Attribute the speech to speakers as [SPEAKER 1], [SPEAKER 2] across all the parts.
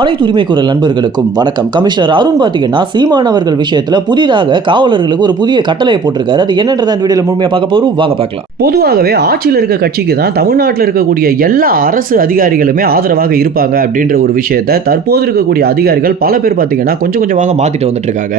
[SPEAKER 1] அனைத்து உரிமை குரல் நண்பர்களுக்கும் வணக்கம். கமிஷனர் அருண் பார்த்தீங்கன்னா சீமான் அவர்கள் விஷயத்துல புதிதாக காவலர்களுக்கு ஒரு புதிய கட்டளையை போட்டிருக்காரு. அது என்னன்றத வீடியோ வீடியோல பார்க்க போறோம். வாங்க பார்க்கலாம். பொதுவாகவே ஆட்சியில் இருக்க கட்சிக்கு தான் தமிழ்நாட்டில் இருக்கக்கூடிய எல்லா அரசு அதிகாரிகளுமே ஆதரவாக இருப்பாங்க அப்படின்ற ஒரு விஷயத்தை தற்போது இருக்கக்கூடிய அதிகாரிகள் பல பேர் பார்த்தீங்கன்னா கொஞ்சம் கொஞ்சமாக மாத்திட்டு வந்துட்டு இருக்காங்க.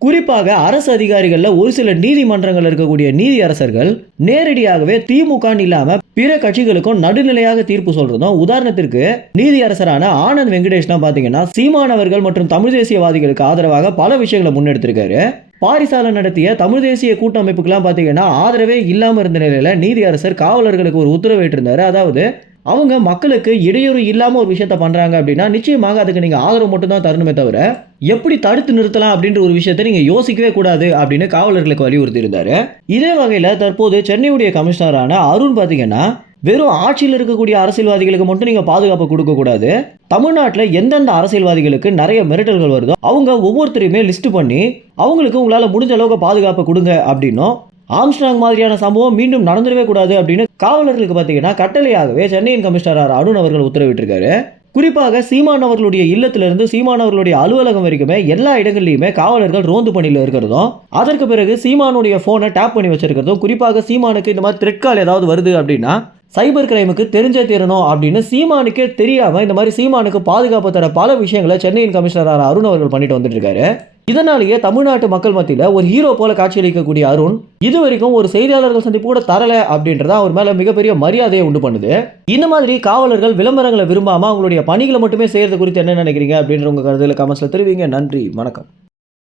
[SPEAKER 1] குறிப்பாக அரசு அதிகாரிகளில் ஒரு சில நீதிமன்றங்கள் இருக்கக்கூடிய நீதி அரசர்கள் நேரடியாகவே திமுகன்னு இல்லாம பிற கட்சிகளுக்கும் நடுநிலையாக தீர்ப்பு சொல்றதும் உதாரணத்திற்கு நீதி அரசரான ஆனந்த் வெங்கடேஷ்னா பாத்தீங்கன்னா சீமானவர்கள் மற்றும் தமிழ் தேசியவாதிகளுக்கு ஆதரவாக பல விஷயங்களை முன்னெடுத்திருக்காரு. பாரிசாலை நடத்திய தமிழ் தேசிய கூட்டமைப்புக்கெல்லாம் பார்த்தீங்கன்னா ஆதரவே இல்லாமல் இருந்த நிலையில் நீதி அரசர் காவலர்களுக்கு ஒரு உத்தரவிட்டிருந்தார் அதாவது அவங்க மக்களுக்கு இடையூறு இல்லாமல் ஒரு விஷயத்த பண்ணுறாங்க அப்படின்னா நிச்சயமாக அதுக்கு நீங்கள் ஆதரவு மட்டும்தான் தரணுமே தவிர எப்படி தடுத்து நிறுத்தலாம் அப்படின்ற ஒரு விஷயத்தை நீங்கள் யோசிக்கவே கூடாது அப்படின்னு காவலர்களுக்கு வலியுறுத்தி இருந்தார் இதே வகையில் தற்போது சென்னையுடைய கமிஷனரான அருண் பார்த்தீங்கன்னா வெறும் ஆட்சியில் இருக்கக்கூடிய அரசியல்வாதிகளுக்கு மட்டும் நீங்கள் பாதுகாப்பு கொடுக்கக்கூடாது தமிழ்நாட்டில் எந்தெந்த அரசியல்வாதிகளுக்கு நிறைய மிரட்டல்கள் வருதோ அவங்க ஒவ்வொருத்தரையுமே லிஸ்ட் பண்ணி அவங்களுக்கு உங்களால் முடிஞ்ச அளவுக்கு பாதுகாப்பு கொடுங்க அப்படின்னும் ஆம்ஸ்டாங் மாதிரியான சம்பவம் மீண்டும் நடந்துடவே கூடாது அப்படின்னு காவலர்களுக்கு பார்த்தீங்கன்னா கட்டளையாகவே சென்னையின் கமிஷனர் அருண் அவர்கள் உத்தரவிட்டிருக்காரு. குறிப்பாக சீமான் அவர்களுடைய இல்லத்திலிருந்து சீமான் அவர்களுடைய அலுவலகம் வரைக்குமே எல்லா இடங்கள்லையுமே காவலர்கள் ரோந்து பணியில் இருக்கிறதும் அதற்கு பிறகு சீமானுடைய ஃபோனை டேப் பண்ணி வச்சிருக்கிறதும் குறிப்பாக சீமானுக்கு இந்த மாதிரி த்ரெட்கால் ஏதாவது வருது அப்படின்னா சைபர் கிரைமுக்கு தெரிஞ்சே தீரணும் அப்படின்னு சீமானுக்கே தெரியாம இந்த மாதிரி சீமானுக்கு பாதுகாப்பு தர பல விஷயங்களை சென்னையின் கமிஷனர் அருண் அவர்கள் பண்ணிட்டு வந்துட்டு இருக்காரு. இதனாலேயே தமிழ்நாட்டு மக்கள் மத்தியில் ஒரு ஹீரோ போல காட்சியளிக்கக்கூடிய அருண் இது வரைக்கும் ஒரு செய்தியாளர்கள் சந்திப்பு கூட தரல அப்படின்றத அவர் மேல மிகப்பெரிய மரியாதையை உண்டு பண்ணுது. இந்த மாதிரி காவலர்கள் விளம்பரங்களை விரும்பாம அவங்களுடைய பணிகளை மட்டுமே செய்யறது குறித்து என்ன நினைக்கிறீங்க அப்படின்ற உங்க கருத்துல கமெண்ட்ஸ்ல தெரிவிங்க. நன்றி. வணக்கம்.